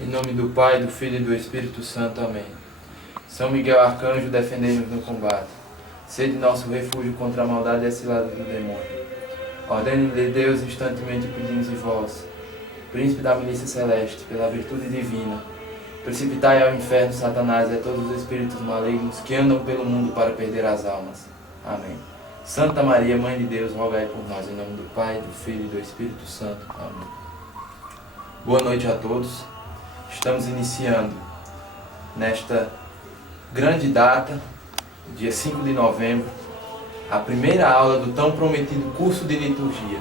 Em nome do Pai, do Filho e do Espírito Santo. Amém. São Miguel Arcanjo, defendei-nos no combate. Sede nosso refúgio contra a maldade e a cilada do demônio. Ordene-lhe Deus, instantemente pedimos em vós, Príncipe da milícia celeste, pela virtude divina, precipitai ao inferno Satanás e a todos os espíritos malignos que andam pelo mundo para perder as almas. Amém. Santa Maria, Mãe de Deus, rogai por nós, em nome do Pai, do Filho e do Espírito Santo. Amém. Boa noite a todos. Estamos iniciando nesta grande data, dia 5 de novembro, a primeira aula do tão prometido curso de liturgia,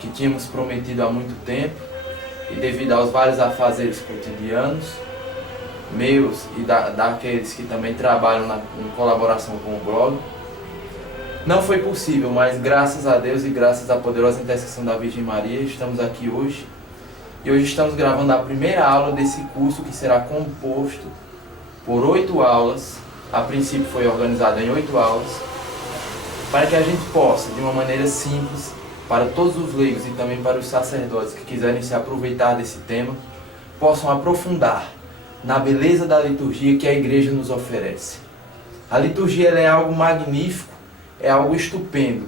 que tínhamos prometido há muito tempo, e devido aos vários afazeres cotidianos, meus e daqueles que também trabalham em colaboração com o blog, não foi possível, mas graças a Deus e graças à poderosa intercessão da Virgem Maria, estamos aqui hoje. E hoje estamos gravando a primeira aula desse curso, que será composto por 8 aulas. A princípio foi organizado em 8 aulas, para que a gente possa, de uma maneira simples, para todos os leigos e também para os sacerdotes que quiserem se aproveitar desse tema, possam aprofundar na beleza da liturgia que a Igreja nos oferece. A liturgia ela é algo magnífico, é algo estupendo.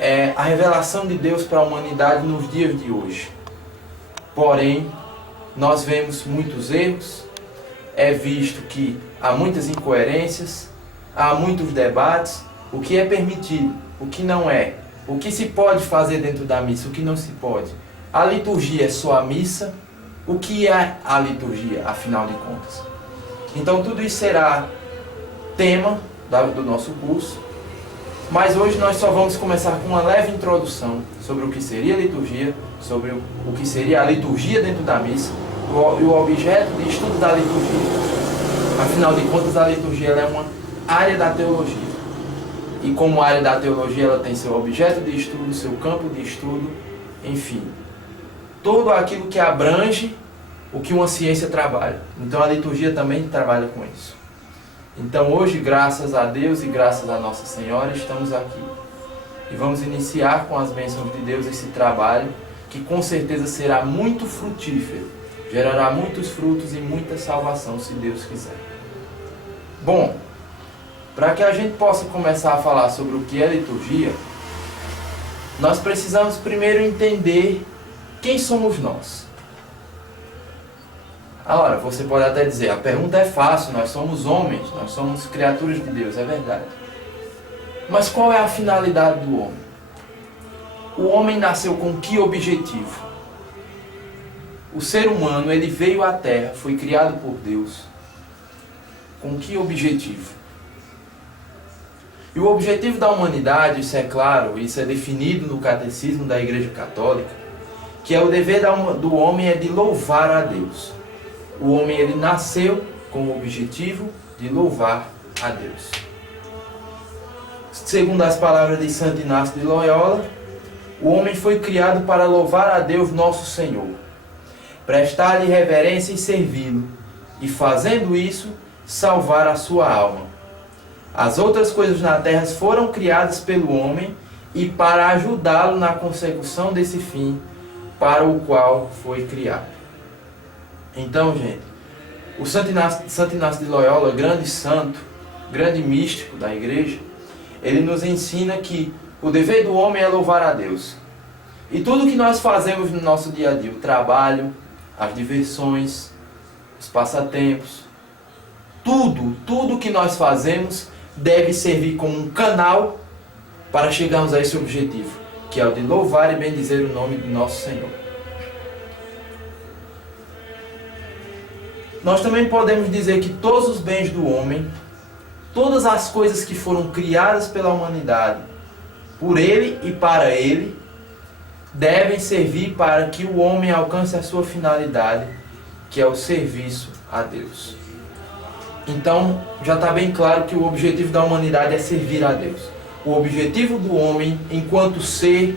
É a revelação de Deus para a humanidade nos dias de hoje. Porém, nós vemos muitos erros, é visto que há muitas incoerências, há muitos debates, o que é permitido, o que não é, o que se pode fazer dentro da missa, o que não se pode. A liturgia é só a missa, o que é a liturgia, afinal de contas? Então tudo isso será tema do nosso curso, mas hoje nós só vamos começar com uma leve introdução sobre o que seria a liturgia, sobre o que seria a liturgia dentro da missa e o objeto de estudo da liturgia. Afinal de contas, a liturgia ela é uma área da teologia. E como área da teologia, ela tem seu objeto de estudo, seu campo de estudo, enfim. Tudo aquilo que abrange o que uma ciência trabalha. Então a liturgia também trabalha com isso. Então hoje, graças a Deus e graças a Nossa Senhora, estamos aqui. E vamos iniciar com as bênçãos de Deus esse trabalho, que com certeza será muito frutífero, gerará muitos frutos e muita salvação, se Deus quiser. Bom, para que a gente possa começar a falar sobre o que é liturgia, nós precisamos primeiro entender quem somos nós. Agora, você pode até dizer, a pergunta é fácil, nós somos homens, nós somos criaturas de Deus, é verdade. Mas qual é a finalidade do homem? O homem nasceu com que objetivo? O ser humano, ele veio à Terra, foi criado por Deus. Com que objetivo? E o objetivo da humanidade, isso é claro, isso é definido no Catecismo da Igreja Católica, que é o dever do homem é de louvar a Deus. O homem ele nasceu com o objetivo de louvar a Deus. Segundo as palavras de Santo Inácio de Loyola, o homem foi criado para louvar a Deus nosso Senhor, prestar-lhe reverência e servi-lo, e fazendo isso, salvar a sua alma. As outras coisas na terra foram criadas pelo homem e para ajudá-lo na consecução desse fim para o qual foi criado. Então, gente, o Santo Inácio de Loyola, grande santo, grande místico da igreja, ele nos ensina que o dever do homem é louvar a Deus. E tudo que nós fazemos no nosso dia a dia, o trabalho, as diversões, os passatempos, tudo que nós fazemos deve servir como um canal para chegarmos a esse objetivo, que é o de louvar e bendizer o nome do nosso Senhor. Nós também podemos dizer que todos os bens do homem, todas as coisas que foram criadas pela humanidade, por ele e para ele, devem servir para que o homem alcance a sua finalidade, que é o serviço a Deus. Então, já está bem claro que o objetivo da humanidade é servir a Deus. O objetivo do homem, enquanto ser,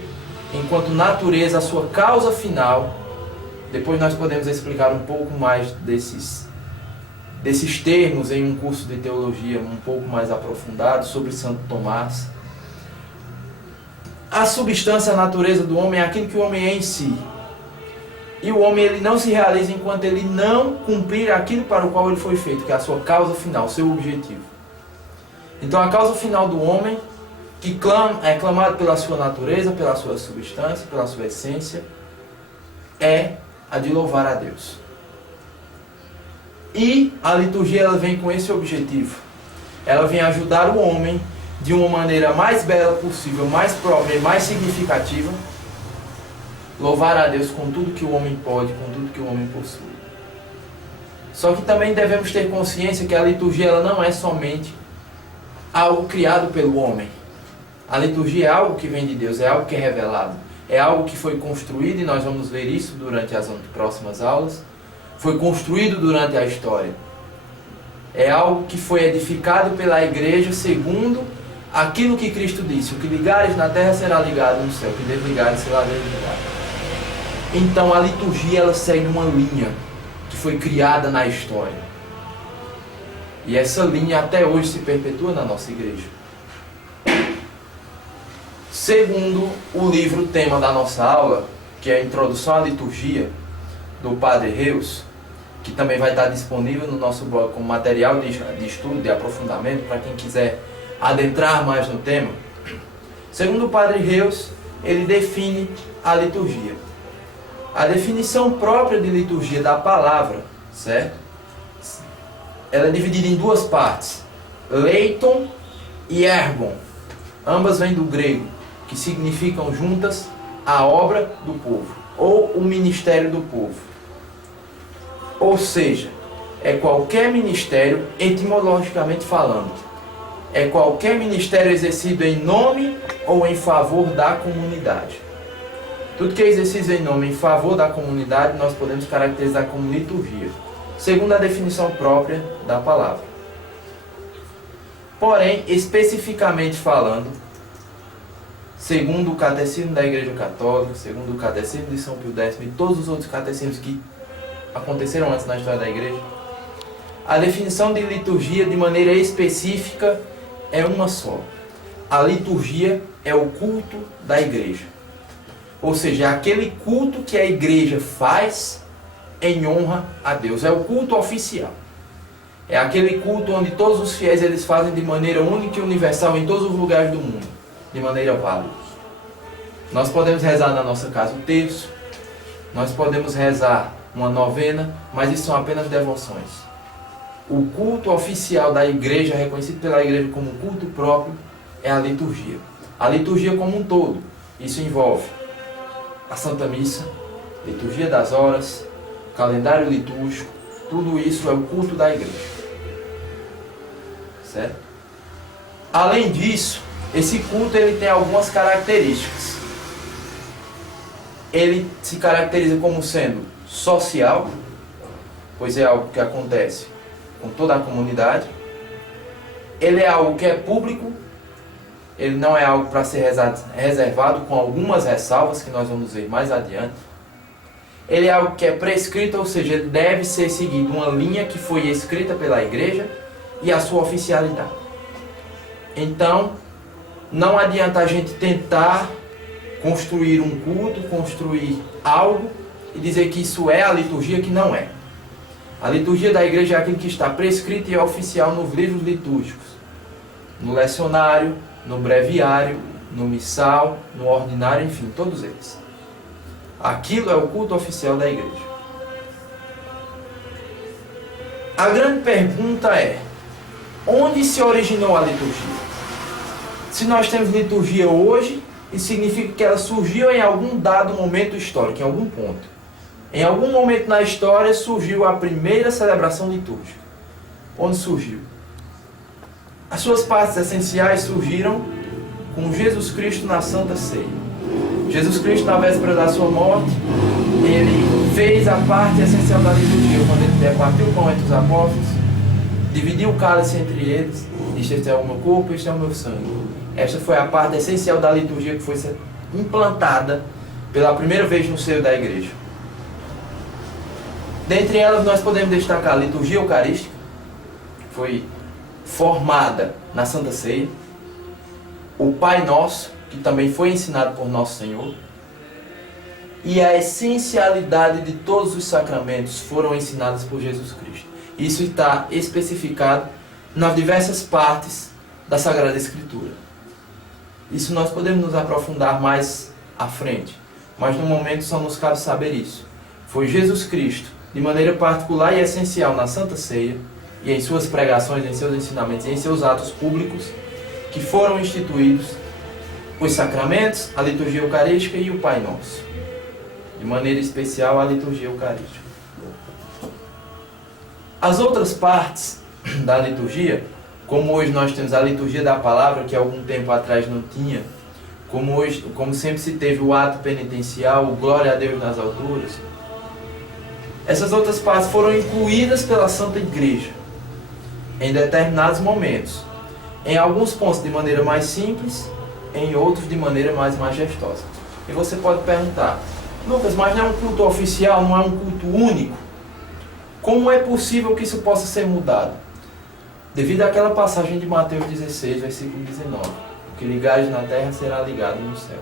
enquanto natureza, a sua causa final. Depois nós podemos explicar um pouco mais desses termos em um curso de teologia um pouco mais aprofundado sobre Santo Tomás. A substância, a natureza do homem é aquilo que o homem é em si. E o homem ele não se realiza enquanto ele não cumprir aquilo para o qual ele foi feito, que é a sua causa final, seu objetivo. Então a causa final do homem, que é clamado pela sua natureza, pela sua substância, pela sua essência, é a de louvar a Deus. E a liturgia ela vem com esse objetivo. Ela vem ajudar o homem de uma maneira mais bela possível, mais própria e mais significativa, louvar a Deus com tudo que o homem pode, com tudo que o homem possui. Só que também devemos ter consciência que a liturgia ela não é somente algo criado pelo homem. A liturgia é algo que vem de Deus, é algo que é revelado, é algo que foi construído, e nós vamos ver isso durante as próximas aulas. Foi construído durante a história. É algo que foi edificado pela igreja segundo aquilo que Cristo disse: o que ligares na terra será ligado no céu, o que desligares será desligado. Então a liturgia ela segue uma linha que foi criada na história. E essa linha até hoje se perpetua na nossa igreja. Segundo o livro tema da nossa aula, que é a Introdução à Liturgia, do Padre Reus, que também vai estar disponível no nosso blog como material de estudo, de aprofundamento, para quem quiser adentrar mais no tema. Segundo o Padre Reus, ele define a liturgia. A definição própria de liturgia da palavra, certo? Ela é dividida em duas partes, leiton e ergon. Ambas vêm do grego, que significam juntas a obra do povo, ou o ministério do povo. Ou seja, é qualquer ministério, etimologicamente falando, é qualquer ministério exercido em nome ou em favor da comunidade. Tudo que é exercido em nome, em favor da comunidade, nós podemos caracterizar como liturgia, segundo a definição própria da palavra. Porém, especificamente falando, segundo o Catecismo da Igreja Católica, segundo o Catecismo de São Pio X e todos os outros catecismos que aconteceram antes na história da Igreja, a definição de liturgia de maneira específica é uma só. A liturgia é o culto da Igreja. Ou seja, é aquele culto que a Igreja faz em honra a Deus. É o culto oficial. É aquele culto onde todos os fiéis eles fazem de maneira única e universal em todos os lugares do mundo, de maneira válida. Nós podemos rezar na nossa casa o terço, nós podemos rezar uma novena, mas isso são apenas devoções. O culto oficial da igreja, reconhecido pela igreja como culto próprio, é a liturgia. A liturgia como um todo. Isso envolve a Santa Missa, liturgia das horas, calendário litúrgico, tudo isso é o culto da igreja. Certo? Além disso, esse culto ele tem algumas características. Ele se caracteriza como sendo social, pois é algo que acontece com toda a comunidade. Ele é algo que é público, ele não é algo para ser reservado, com algumas ressalvas que nós vamos ver mais adiante. Ele é algo que é prescrito, ou seja, ele deve ser seguido uma linha que foi escrita pela igreja e a sua oficialidade. Então, não adianta a gente tentar construir um culto, construir algo e dizer que isso é a liturgia, que não é. A liturgia da igreja é aquilo que está prescrito e é oficial nos livros litúrgicos, no lecionário, no breviário, no missal, no ordinário, enfim, todos eles. Aquilo é o culto oficial da igreja. A grande pergunta é: onde se originou a liturgia? Se nós temos liturgia hoje, isso significa que ela surgiu em algum dado momento histórico, em algum ponto. Em algum momento na história surgiu a primeira celebração litúrgica. Onde surgiu? As suas partes essenciais surgiram com Jesus Cristo na Santa Ceia. Jesus Cristo, na véspera da sua morte, ele fez a parte essencial da liturgia, quando ele repartiu o pão entre os apóstolos, dividiu o cálice entre eles, disse: este é o meu corpo, este é o meu sangue. Esta foi a parte essencial da liturgia que foi implantada pela primeira vez no seio da igreja. Dentre elas nós podemos destacar a liturgia eucarística, que foi formada na Santa Ceia, o Pai Nosso, que também foi ensinado por Nosso Senhor, e a essencialidade de todos os sacramentos foram ensinados por Jesus Cristo. Isso está especificado nas diversas partes da Sagrada Escritura. Isso nós podemos nos aprofundar mais à frente, mas no momento só nos cabe saber isso. Foi Jesus Cristo, de maneira particular e essencial na Santa Ceia, e em suas pregações, em seus ensinamentos e em seus atos públicos, que foram instituídos os sacramentos, a liturgia eucarística e o Pai Nosso. De maneira especial, a liturgia eucarística. As outras partes da liturgia, como hoje nós temos a liturgia da palavra, que algum tempo atrás não tinha, como sempre se teve o ato penitencial, o glória a Deus nas alturas, essas outras partes foram incluídas pela Santa Igreja em determinados momentos. Em alguns pontos de maneira mais simples, em outros de maneira mais majestosa. E você pode perguntar, Lucas, mas não é um culto oficial, não é um culto único? Como é possível que isso possa ser mudado? Devido àquela passagem de Mateus 16, versículo 19. O que ligares na terra será ligado no céu.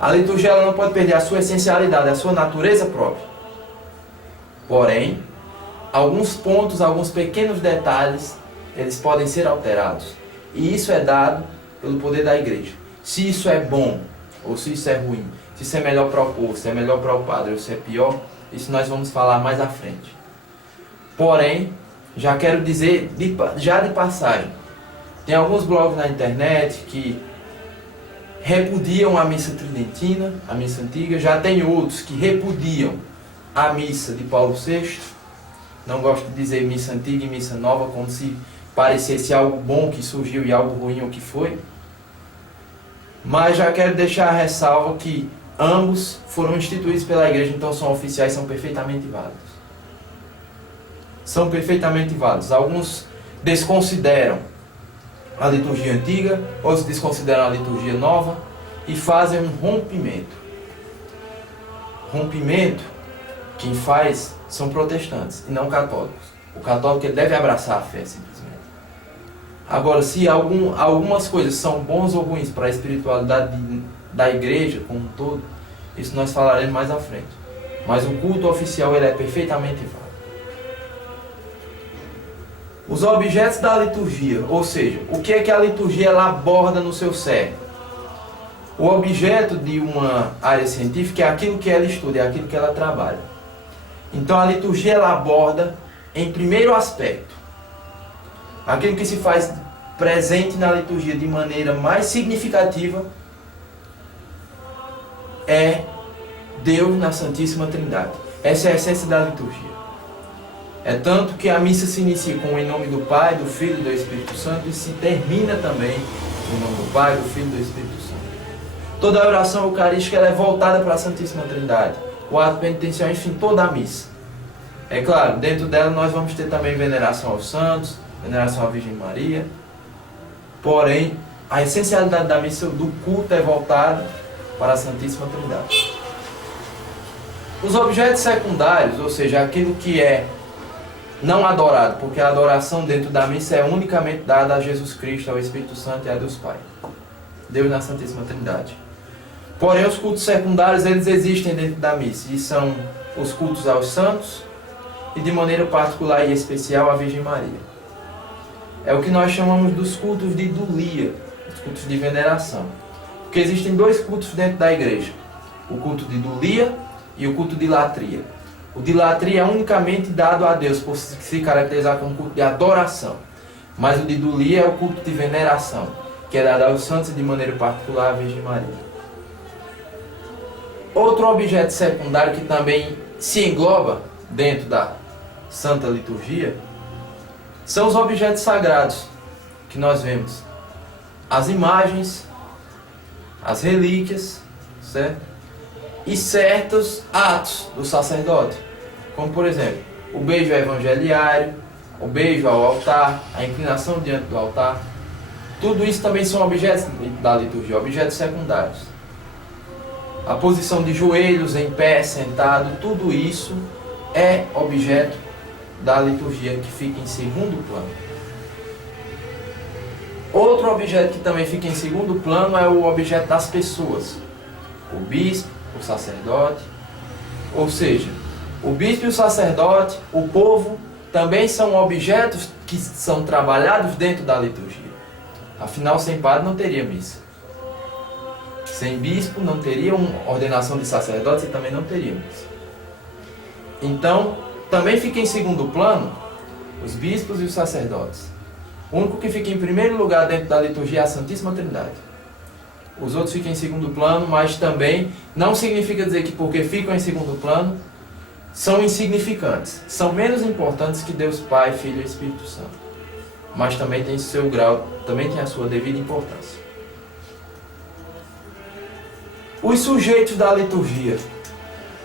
A liturgia ela não pode perder a sua essencialidade, a sua natureza própria. Porém, alguns pontos, alguns pequenos detalhes, eles podem ser alterados. E isso é dado pelo poder da igreja. Se isso é bom ou se isso é ruim, se isso é melhor para o povo, se é melhor para o padre ou se é pior, isso nós vamos falar mais à frente. Porém, já quero dizer, já de passagem, tem alguns blogs na internet que repudiam a missa tridentina, a missa antiga, já tem outros que repudiam a missa de Paulo VI, não gosto de dizer missa antiga e missa nova, como se parecesse algo bom que surgiu e algo ruim o que foi. Mas já quero deixar a ressalva que ambos foram instituídos pela igreja, então são oficiais, são perfeitamente válidos. São perfeitamente válidos. Alguns desconsideram a liturgia antiga, outros desconsideram a liturgia nova e fazem um rompimento. Rompimento, quem faz são protestantes e não católicos. O católico ele deve abraçar a fé, simplesmente. Agora, se algumas coisas são bons ou ruins para a espiritualidade da igreja como um todo, isso nós falaremos mais à frente. Mas o culto oficial ele é perfeitamente válido. Os objetos da liturgia, ou seja, o que é que a liturgia ela aborda no seu cerne? O objeto de uma área científica é aquilo que ela estuda, é aquilo que ela trabalha. Então a liturgia ela aborda, em primeiro aspecto, aquilo que se faz presente na liturgia de maneira mais significativa é Deus na Santíssima Trindade. Essa é a essência da liturgia. É tanto que a missa se inicia com em nome do Pai, do Filho e do Espírito Santo e se termina também em nome do Pai, do Filho e do Espírito Santo. Toda a oração eucarística ela é voltada para a Santíssima Trindade. O ato penitencial, enfim, toda a missa. É claro, dentro dela nós vamos ter também veneração aos santos, veneração à Virgem Maria. Porém, a essencialidade da missa do culto é voltada para a Santíssima Trindade. Os objetos secundários, ou seja, aquilo que é não adorado, porque a adoração dentro da missa é unicamente dada a Jesus Cristo, ao Espírito Santo e a Deus Pai. Deus na Santíssima Trindade. Porém, os cultos secundários, eles existem dentro da missa, e são os cultos aos santos, e de maneira particular e especial à Virgem Maria. É o que nós chamamos dos cultos de idolia, os cultos de veneração. Porque existem dois cultos dentro da igreja, o culto de idolia e o culto de latria. O de latria é unicamente dado a Deus, por se caracterizar como culto de adoração. Mas o de idolia é o culto de veneração, que é dado aos santos e de maneira particular à Virgem Maria. Outro objeto secundário que também se engloba dentro da Santa Liturgia são os objetos sagrados que nós vemos. As imagens, as relíquias, certo? E certos atos do sacerdote, como por exemplo, o beijo evangeliário, o beijo ao altar, a inclinação diante do altar. Tudo isso também são objetos da liturgia, objetos secundários. A posição de joelhos, em pé, sentado, tudo isso é objeto da liturgia que fica em segundo plano. Outro objeto que também fica em segundo plano é o objeto das pessoas. O bispo, o sacerdote, Ou seja, o bispo e o sacerdote, o povo, também são objetos que são trabalhados dentro da liturgia. Afinal, sem padre não teria missa. Sem bispo não teria uma ordenação de sacerdotes e também não teria missa. Então, também fica em segundo plano os bispos e os sacerdotes. O único que fica em primeiro lugar dentro da liturgia é a Santíssima Trindade. Os outros ficam em segundo plano, mas também não significa dizer que porque ficam em segundo plano são insignificantes. São menos importantes que Deus Pai, Filho e Espírito Santo. Mas também tem seu grau, também tem a sua devida importância. Os sujeitos da liturgia.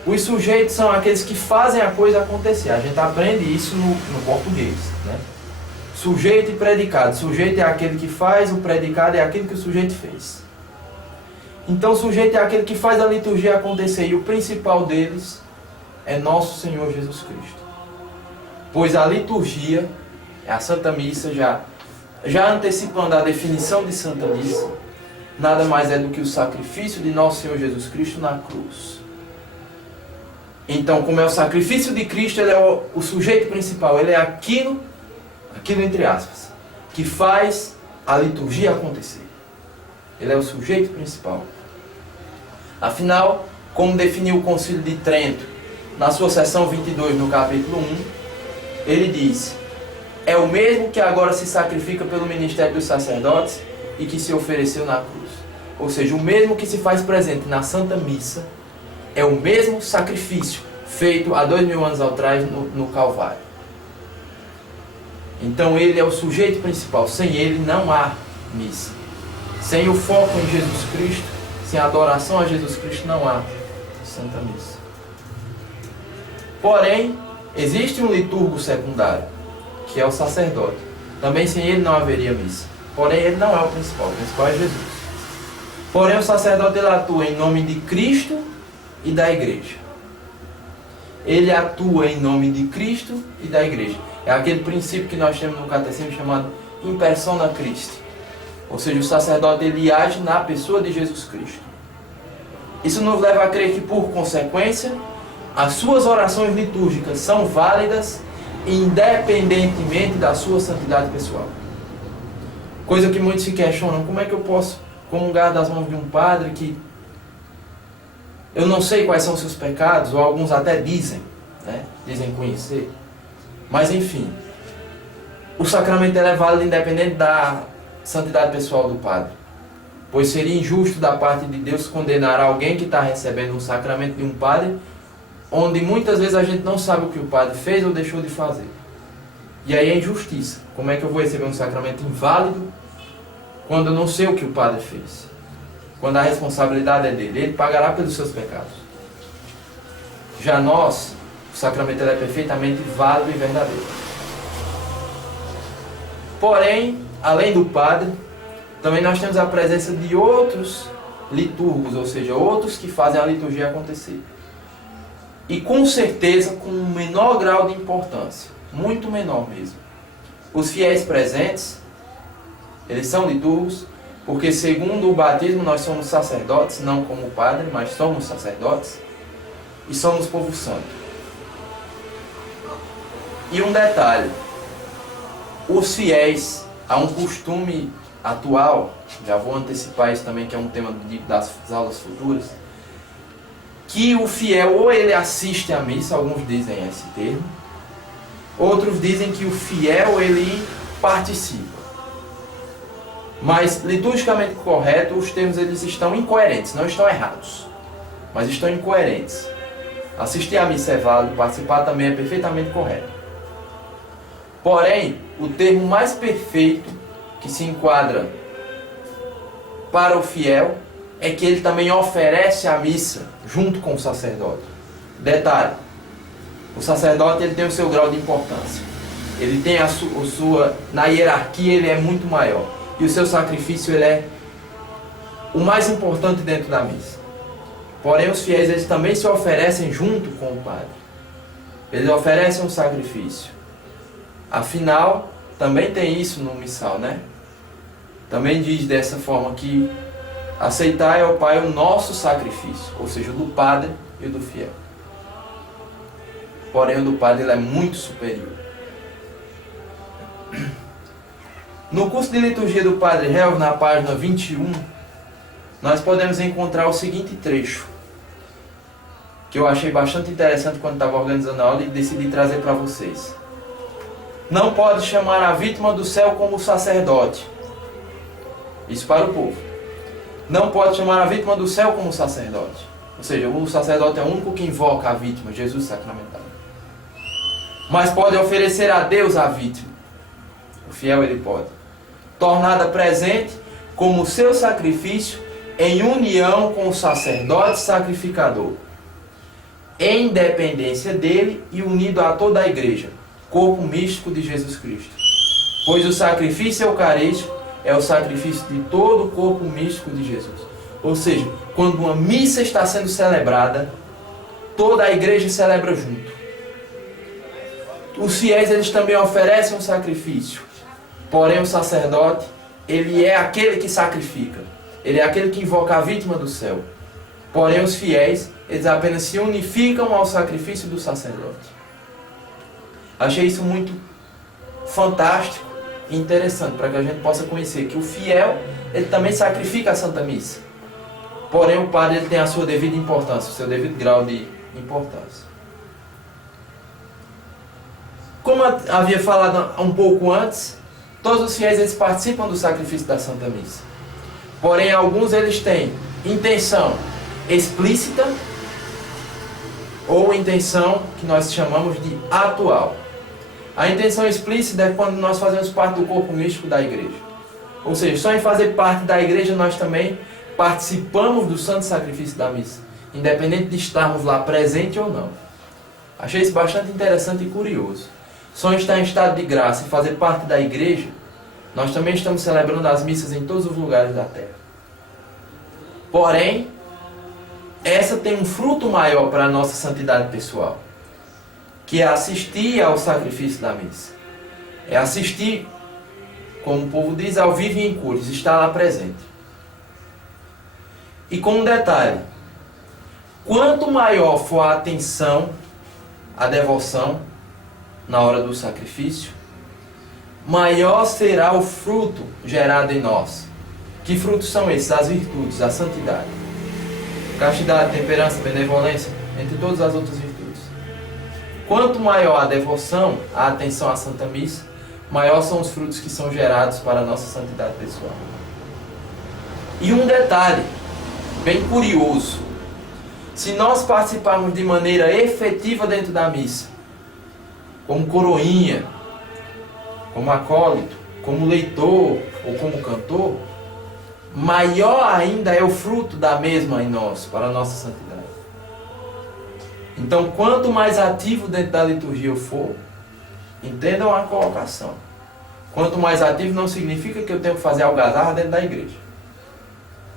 Os sujeitos são aqueles que fazem a coisa acontecer. A gente aprende isso no português, né? Sujeito e predicado. Sujeito é aquele que faz, o predicado é aquele que o sujeito fez. Então o sujeito é aquele que faz a liturgia acontecer, e o principal deles é nosso Senhor Jesus Cristo. Pois a liturgia, a Santa Missa, já antecipando a definição de Santa Missa, nada mais é do que o sacrifício de nosso Senhor Jesus Cristo na cruz. Então, como é o sacrifício de Cristo, ele é o sujeito principal, ele é aquilo entre aspas, que faz a liturgia acontecer. Ele é o sujeito principal. Afinal, como definiu o Concílio de Trento, na sua seção 22, no capítulo 1, ele diz: é o mesmo que agora se sacrifica pelo ministério dos sacerdotes e que se ofereceu na cruz. Ou seja, o mesmo que se faz presente na Santa Missa é o mesmo sacrifício feito há 2000 anos atrás no Calvário. Então ele é o sujeito principal. Sem ele não há missa. Sem o foco em Jesus Cristo, sem a adoração a Jesus Cristo, não há Santa Missa. Porém, existe um liturgo secundário, que é o sacerdote. Também sem ele não haveria missa. Porém, ele não é o principal é Jesus. Porém, o sacerdote ele atua em nome de Cristo e da Igreja. Ele atua em nome de Cristo e da Igreja. É aquele princípio que nós temos no catecismo chamado in persona Christi. Ou seja, o sacerdote ele age na pessoa de Jesus Cristo. Isso nos leva a crer que, por consequência, as suas orações litúrgicas são válidas independentemente da sua santidade pessoal. Coisa que muitos se questionam: como é que eu posso comungar das mãos de um padre que eu não sei quais são os seus pecados, ou alguns até dizem, né? Dizem conhecer. Mas enfim, o sacramento é válido independente da santidade pessoal do padre. Pois seria injusto da parte de Deus condenar alguém que está recebendo um sacramento de um padre, onde muitas vezes a gente não sabe o que o padre fez ou deixou de fazer. E aí é injustiça. Como é que eu vou receber um sacramento inválido quando eu não sei o que o padre fez? Quando a responsabilidade é dele, ele pagará pelos seus pecados. Já nós, o sacramento é perfeitamente válido e verdadeiro. Porém, além do padre, também nós temos a presença de outros liturgos, ou seja, outros que fazem a liturgia acontecer. E com certeza com um menor grau de importância, muito menor mesmo. Os fiéis presentes, eles são liturgos, porque segundo o batismo nós somos sacerdotes, não como o padre, mas somos sacerdotes, e somos povo santo. E um detalhe: os fiéis, há um costume atual, já vou antecipar isso também, que é um tema das aulas futuras, que o fiel ou ele assiste à missa, alguns dizem esse termo, outros dizem que o fiel ele participa. Mas liturgicamente correto, os termos eles estão incoerentes, não estão errados, mas estão incoerentes. Assistir à missa é válido, participar também é perfeitamente correto. Porém, o termo mais perfeito que se enquadra para o fiel é que ele também oferece a missa junto com o sacerdote. Detalhe: o sacerdote ele tem o seu grau de importância. Ele tem a sua, na hierarquia ele é muito maior. E o seu sacrifício ele é o mais importante dentro da missa. Porém, os fiéis eles também se oferecem junto com o padre. Eles oferecem um sacrifício. Afinal, também tem isso no missal, né? Também diz dessa forma que aceitai ao Pai o nosso sacrifício, ou seja, o do padre e o do fiel. porém o do padre ele é muito superior. No curso de liturgia do Padre Helv, na página 21, nós podemos encontrar o seguinte trecho, que eu achei bastante interessante quando estava organizando a aula e decidi trazer para vocês. Não pode chamar a vítima do céu como sacerdote. Isso para o povo. Não pode chamar a vítima do céu como sacerdote. Ou seja, o sacerdote é o único que invoca a vítima, Jesus sacramentado. Mas pode oferecer a Deus a vítima. O fiel ele pode. Tornada presente como seu sacrifício em união com o sacerdote sacrificador. Em dependência dele e unido a toda a igreja, corpo místico de Jesus Cristo. Pois o sacrifício eucarístico é o sacrifício de todo o corpo místico de Jesus. Ou seja, quando uma missa está sendo celebrada, toda a igreja celebra junto. Os fiéis eles também oferecem um sacrifício. Porém o sacerdote, ele é aquele que sacrifica. Ele é aquele que invoca a vítima do céu. Porém os fiéis, eles apenas se unificam ao sacrifício do sacerdote. Achei isso muito fantástico e interessante, para que a gente possa conhecer que o fiel, ele também sacrifica a Santa Missa. Porém o padre ele tem a sua devida importância, o seu devido grau de importância. Como havia falado um pouco antes, todos os fiéis eles participam do sacrifício da Santa Missa. Porém alguns eles têm intenção explícita ou intenção que nós chamamos de atual. A intenção explícita é quando nós fazemos parte do corpo místico da igreja. Ou seja, só em fazer parte da igreja nós também participamos do santo sacrifício da missa, independente de estarmos lá presente ou não. Achei isso bastante interessante e curioso. Só em estar em estado de graça e fazer parte da igreja, nós também estamos celebrando as missas em todos os lugares da terra. Porém, essa tem um fruto maior para a nossa santidade pessoal, que é assistir ao sacrifício da missa. É assistir, como o povo diz, ao vivo e em cores, estar lá presente. E com um detalhe, quanto maior for a atenção, a devoção, na hora do sacrifício, maior será o fruto gerado em nós. Que frutos são esses? As virtudes, a santidade. Castidade, temperança, benevolência, entre todas as outras virtudes. Quanto maior a devoção, a atenção à Santa Missa, maior são os frutos que são gerados para a nossa santidade pessoal. E um detalhe bem curioso: se nós participarmos de maneira efetiva dentro da missa, como coroinha, como acólito, como leitor ou como cantor, maior ainda é o fruto da mesma em nós, para a nossa santidade. Então, quanto mais ativo dentro da liturgia eu for, entendam a colocação. Quanto mais ativo não significa que eu tenho que fazer algazarra dentro da igreja.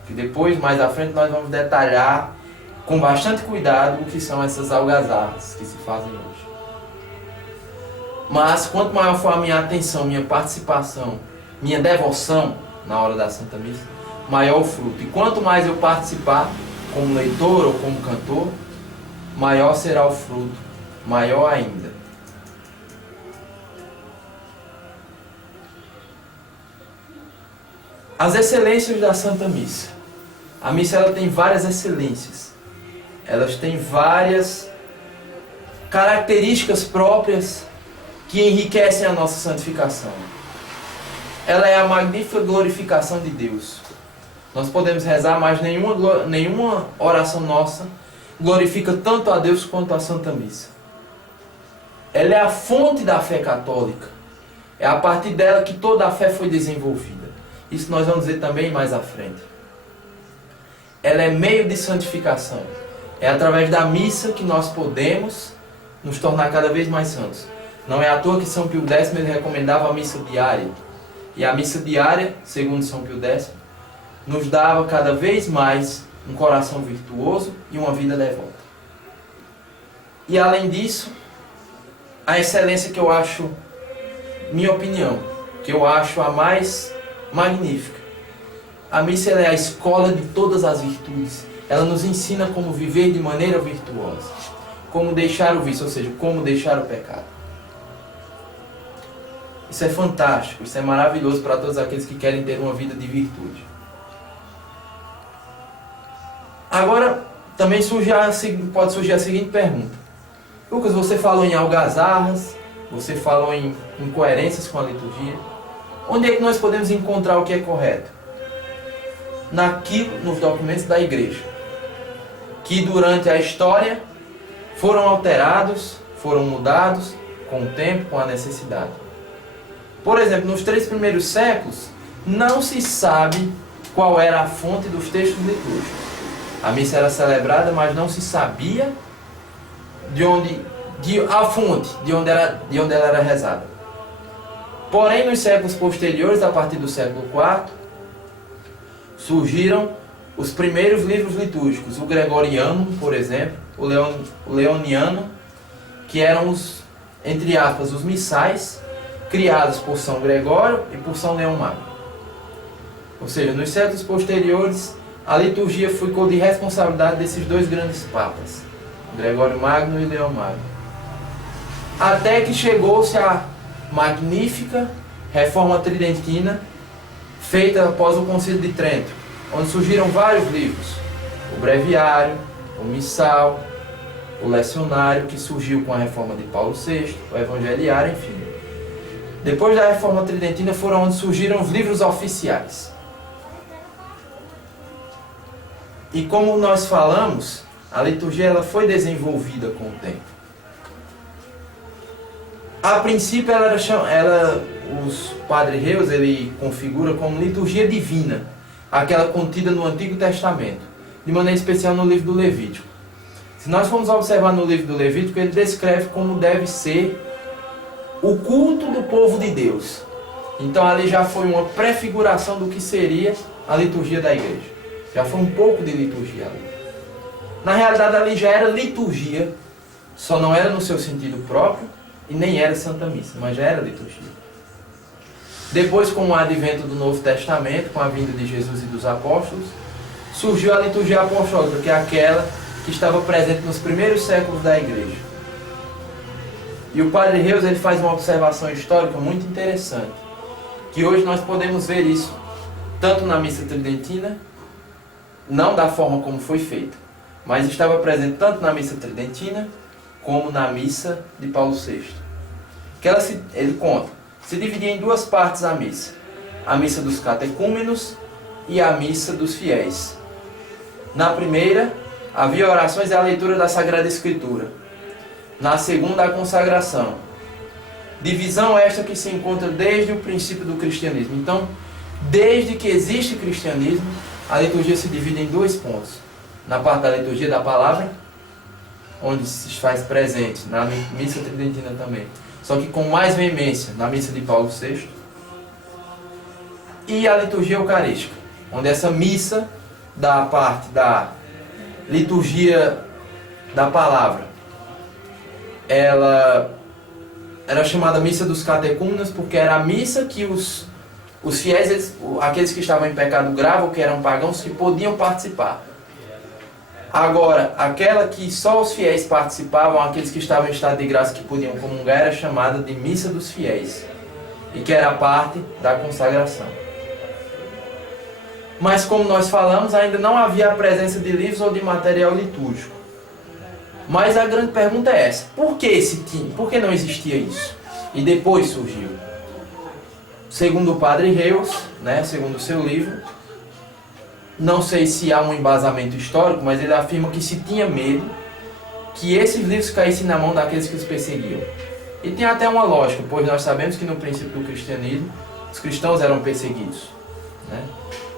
Que depois, mais à frente, nós vamos detalhar com bastante cuidado o que são essas algazarras que se fazem hoje. Mas quanto maior for a minha atenção, minha participação, minha devoção na hora da Santa Missa, maior o fruto. E quanto mais eu participar, como leitor ou como cantor, maior será o fruto, maior ainda. As excelências da Santa Missa. A missa ela tem várias excelências. Elas têm várias características próprias que enriquecem a nossa santificação. Ela é a magnífica glorificação de Deus. Nós podemos rezar, mas nenhuma oração nossa glorifica tanto a Deus quanto a Santa Missa. Ela é a fonte da fé católica. É a partir dela que toda a fé foi desenvolvida. Isso nós vamos ver também mais à frente. Ela é meio de santificação. É através da missa que nós podemos nos tornar cada vez mais santos. Não é à toa que São Pio X ele recomendava a missa diária. E a missa diária, segundo São Pio X, nos dava cada vez mais um coração virtuoso e uma vida devota. E além disso, a excelência que eu acho, minha opinião, que eu acho a mais magnífica. A missa é a escola de todas as virtudes. Ela nos ensina como viver de maneira virtuosa. como deixar o vício, ou seja, como deixar o pecado. Isso é fantástico, isso é maravilhoso para todos aqueles que querem ter uma vida de virtude. Agora, também pode surgir a seguinte pergunta. Lucas, você falou em algazarras, você falou em incoerências com a liturgia. Onde é que nós podemos encontrar o que é correto? Naquilo, nos documentos da igreja, que durante a história foram alterados, foram mudados com o tempo, com a necessidade. Por exemplo, nos 3 primeiros séculos, não se sabe qual era a fonte dos textos litúrgicos. A missa era celebrada, mas não se sabia a fonte, de onde ela era rezada. Porém, nos séculos posteriores, a partir do século IV, surgiram os primeiros livros litúrgicos, o Gregoriano, por exemplo, o Leoniano, que eram os, entre aspas, os missais, criados por São Gregório e por São Leão Magno. Ou seja, nos séculos posteriores, a liturgia ficou de responsabilidade desses 2 grandes papas, Gregório Magno e Leão Magno. Até que chegou-se a magnífica Reforma Tridentina, feita após o Concílio de Trento, onde surgiram vários livros, o Breviário, o Missal, o Lecionário, que surgiu com a Reforma de Paulo VI, o Evangeliário, enfim. Depois da Reforma Tridentina foram onde surgiram os livros oficiais. E como nós falamos, a liturgia ela foi desenvolvida com o tempo. A princípio, os Padre Reus ele configura como liturgia divina, aquela contida no Antigo Testamento, de maneira especial no livro do Levítico. Se nós formos observar no livro do Levítico, ele descreve como deve ser o culto do povo de Deus. Então ali já foi uma prefiguração do que seria a liturgia da igreja. Já foi um pouco de liturgia ali. Na realidade ali já era liturgia, só não era no seu sentido próprio e nem era Santa Missa, mas já era liturgia. Depois, com o advento do Novo Testamento, com a vinda de Jesus e dos apóstolos, surgiu a liturgia apostólica, que é aquela que estava presente nos primeiros séculos da igreja. E o Padre Reus ele faz uma observação histórica muito interessante, que hoje nós podemos ver isso tanto na missa tridentina, não da forma como foi feita, mas estava presente tanto na missa tridentina como na missa de Paulo VI. Que ele conta, se dividia em 2 partes a missa dos catecúmenos e a missa dos fiéis. Na primeira, havia orações e a leitura da Sagrada Escritura. Na segunda, a consagração. Divisão esta que se encontra desde o princípio do cristianismo. Então, desde que existe cristianismo, a liturgia se divide em 2 pontos. Na parte da liturgia da palavra, onde se faz presente, na missa tridentina também, só que com mais veemência, na missa de Paulo VI. E a liturgia eucarística, onde essa missa da parte da liturgia da palavra, ela era chamada missa dos catecúmenos, porque era a missa que os fiéis, aqueles que estavam em pecado grave ou que eram pagãos, que podiam participar. Agora, aquela que só os fiéis participavam, aqueles que estavam em estado de graça que podiam comungar, era chamada de missa dos fiéis, e que era a parte da consagração. Mas como nós falamos, ainda não havia a presença de livros ou de material litúrgico. Mas a grande pergunta é essa: por que não existia isso? E depois surgiu. Segundo o Padre Reus, segundo o seu livro, não sei se há um embasamento histórico, mas ele afirma que se tinha medo que esses livros caíssem na mão daqueles que os perseguiam. E tem até uma lógica, pois nós sabemos que no princípio do cristianismo, os cristãos eram perseguidos.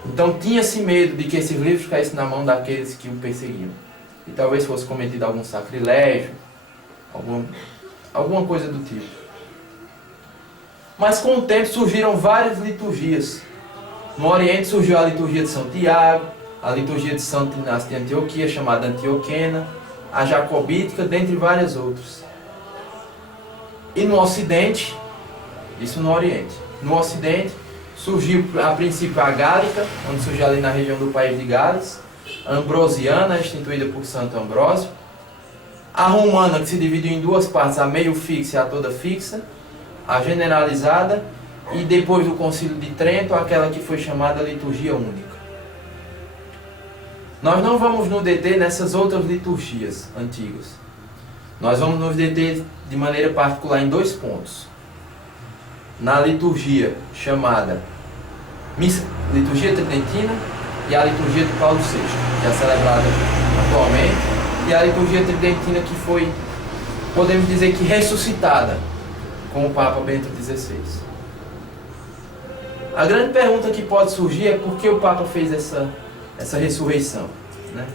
Então tinha-se medo de que esses livros caíssem na mão daqueles que o perseguiam. E talvez fosse cometido algum sacrilégio, alguma coisa do tipo. Mas com o tempo surgiram várias liturgias. No Oriente surgiu a liturgia de São Tiago, a liturgia de Santo Inácio de Antioquia, chamada Antioquena, a Jacobítica, dentre várias outras. E no Ocidente, isso no Oriente, no Ocidente surgiu a princípio a Gálica, onde surgiu ali na região do país de Gales, a Ambrosiana, instituída por Santo Ambrósio, A romana, que se dividiu em duas partes, a meio fixa e a toda fixa, a generalizada, e depois do Concílio de Trento, aquela que foi chamada liturgia única. Nós não vamos nos deter nessas outras liturgias antigas. Nós vamos nos deter de maneira particular em dois pontos. Na liturgia chamada liturgia tridentina e a liturgia de Paulo VI, que é celebrada atualmente, e a liturgia tridentina que foi, podemos dizer que ressuscitada com o Papa Bento XVI. A grande pergunta que pode surgir é por que o Papa fez essa ressurreição, né?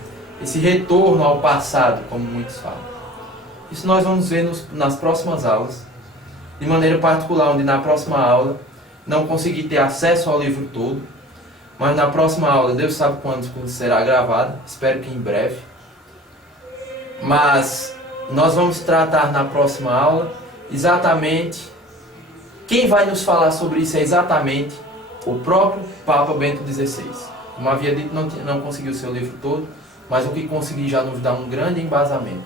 Esse retorno ao passado, como muitos falam. Isso nós vamos ver nas próximas aulas, de maneira particular, onde na próxima aula não consegui ter acesso ao livro todo, mas na próxima aula, Deus sabe quando será gravada, espero que em breve. Mas nós vamos tratar na próxima aula exatamente, quem vai nos falar sobre isso é exatamente o próprio Papa Bento XVI. Como havia dito, não conseguiu o seu livro todo, mas o que consegui já nos dá um grande embasamento,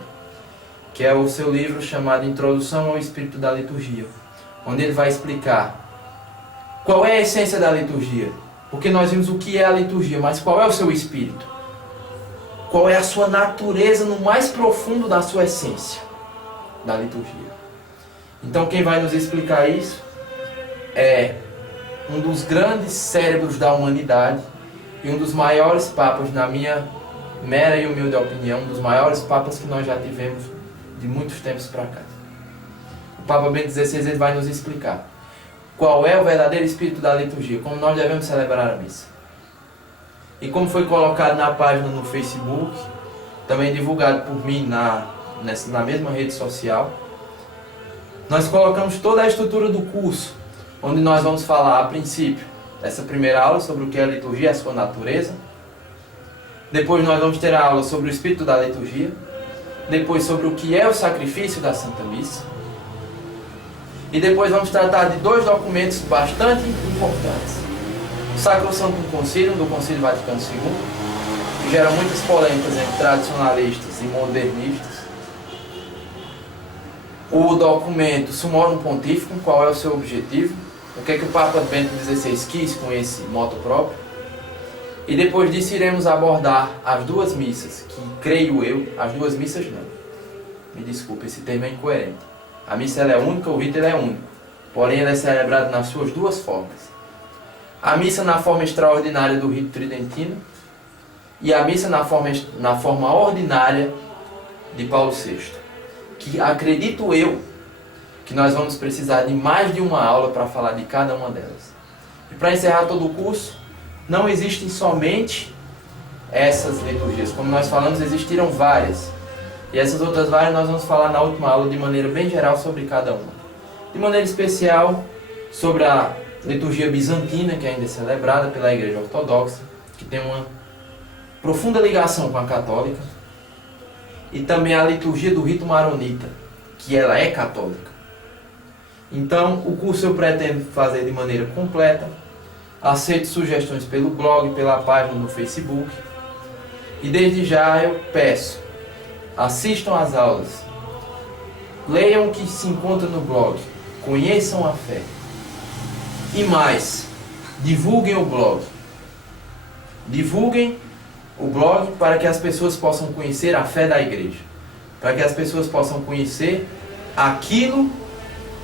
que é o seu livro chamado Introdução ao Espírito da Liturgia, onde ele vai explicar qual é a essência da liturgia, porque nós vimos o que é a liturgia, mas qual é o seu espírito? Qual é a sua natureza no mais profundo da sua essência da liturgia? Então quem vai nos explicar isso é um dos grandes cérebros da humanidade e um dos maiores papas, na minha mera e humilde opinião, um dos maiores papas que nós já tivemos de muitos tempos para cá. O Papa Bento XVI ele vai nos explicar qual é o verdadeiro espírito da liturgia, como nós devemos celebrar a missa. E como foi colocado na página no Facebook, também divulgado por mim na mesma rede social, nós colocamos toda a estrutura do curso, onde nós vamos falar, a princípio, essa primeira aula sobre o que é a liturgia, a sua natureza. Depois nós vamos ter a aula sobre o espírito da liturgia. Depois sobre o que é o sacrifício da Santa Missa. E depois vamos tratar de dois documentos bastante importantes. O Sacrosanto Concílio, do Concílio Vaticano II, que gera muitas polêmicas entre tradicionalistas e modernistas. O documento Summorum Pontificum, qual é o seu objetivo, o que é que o Papa Bento XVI quis com esse moto próprio. E depois disso iremos abordar as duas missas, que creio eu, as duas missas não. Me desculpe, esse termo é incoerente. A missa ela é única, o rito ele é único. Porém, ela é celebrada nas suas duas formas. A missa na forma extraordinária do rito tridentino e a missa na forma ordinária de Paulo VI. Que acredito eu que nós vamos precisar de mais de uma aula para falar de cada uma delas. E para encerrar todo o curso, não existem somente essas liturgias. Como nós falamos, existiram várias. E essas outras várias nós vamos falar na última aula de maneira bem geral sobre cada uma. De maneira especial sobre a liturgia bizantina, que ainda é celebrada pela Igreja Ortodoxa, que tem uma profunda ligação com a católica. E também a liturgia do rito maronita, que ela é católica. Então, o curso eu pretendo fazer de maneira completa. Aceito sugestões pelo blog, pela página no Facebook. E desde já eu peço, assistam às aulas, leiam o que se encontra no blog, conheçam a fé. E mais, divulguem o blog. Divulguem o blog para que as pessoas possam conhecer a fé da igreja. Para que as pessoas possam conhecer aquilo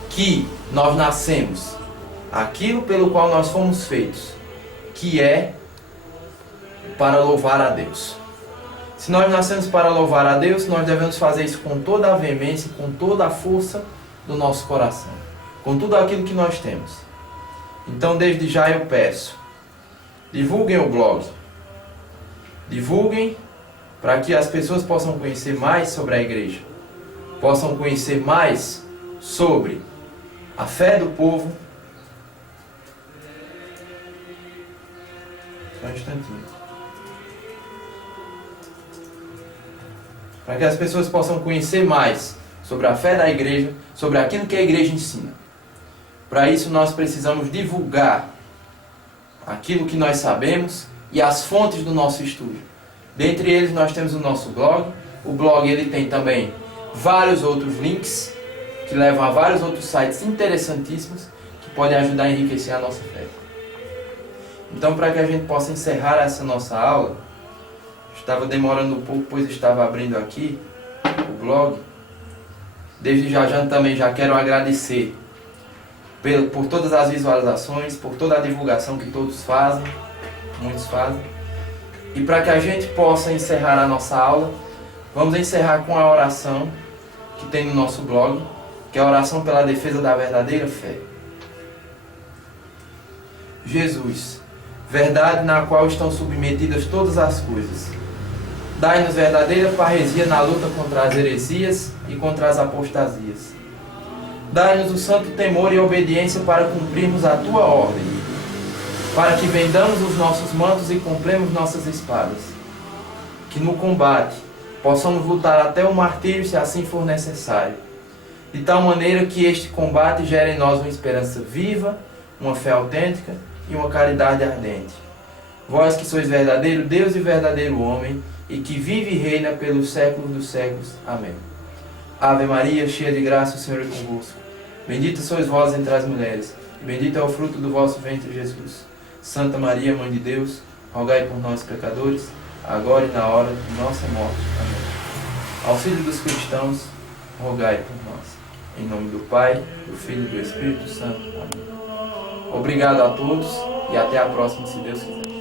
que nós nascemos, aquilo pelo qual nós fomos feitos, que é para louvar a Deus. Se nós nascemos para louvar a Deus, nós devemos fazer isso com toda a veemência, com toda a força do nosso coração, com tudo aquilo que nós temos. Então, desde já eu peço, divulguem o blog, divulguem para que as pessoas possam conhecer mais sobre a igreja, possam conhecer mais sobre a fé do povo. Só um instantinho. Para que as pessoas possam conhecer mais sobre a fé da igreja, sobre aquilo que a igreja ensina. Para isso nós precisamos divulgar aquilo que nós sabemos e as fontes do nosso estudo. Dentre eles nós temos o nosso blog. O blog ele tem também vários outros links que levam a vários outros sites interessantíssimos que podem ajudar a enriquecer a nossa fé. Então, para que a gente possa encerrar essa nossa aula, estava demorando um pouco, pois estava abrindo aqui o blog. Desde já também já quero agradecer por todas as visualizações, por toda a divulgação que todos fazem, muitos fazem. E para que a gente possa encerrar a nossa aula, vamos encerrar com a oração que tem no nosso blog, que é a oração pela defesa da verdadeira fé. Jesus, verdade na qual estão submetidas todas as coisas, dai-nos verdadeira parresia na luta contra as heresias e contra as apostasias. Dai-nos o santo temor e obediência para cumprirmos a Tua ordem, para que vendamos os nossos mantos e compremos nossas espadas, que no combate possamos lutar até o martírio se assim for necessário, de tal maneira que este combate gere em nós uma esperança viva, uma fé autêntica e uma caridade ardente. Vós que sois verdadeiro Deus e verdadeiro homem, e que vive e reina pelos séculos dos séculos. Amém. Ave Maria, cheia de graça, o Senhor é convosco. Bendita sois vós entre as mulheres, e bendito é o fruto do vosso ventre, Jesus. Santa Maria, Mãe de Deus, rogai por nós, pecadores, agora e na hora de nossa morte. Amém. Auxílio dos cristãos, rogai por nós. Em nome do Pai, do Filho e do Espírito Santo. Amém. Obrigado a todos e até a próxima, se Deus quiser.